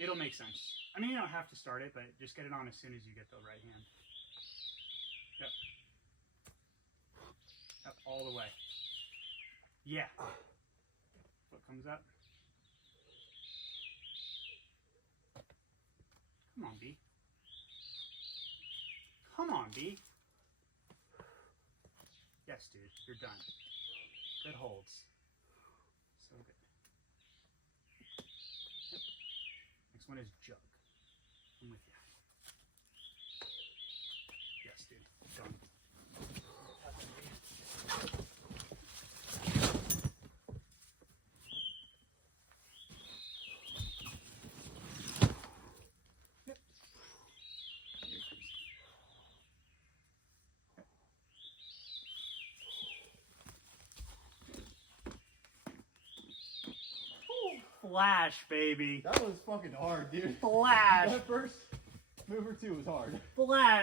It'll make sense. I mean, you don't have to start it, but just get it on as soon as you get the right hand. Yep. Up all the way. Yeah. Foot comes up. Come on, B. Come on, B. Yes, dude. You're done. Good holds. So good. Yep. Next one is jug. I'm with you. Yes, dude. Done. Yep. Flash, baby. That was fucking hard, dude. Flash. That first move or two was hard. Flash.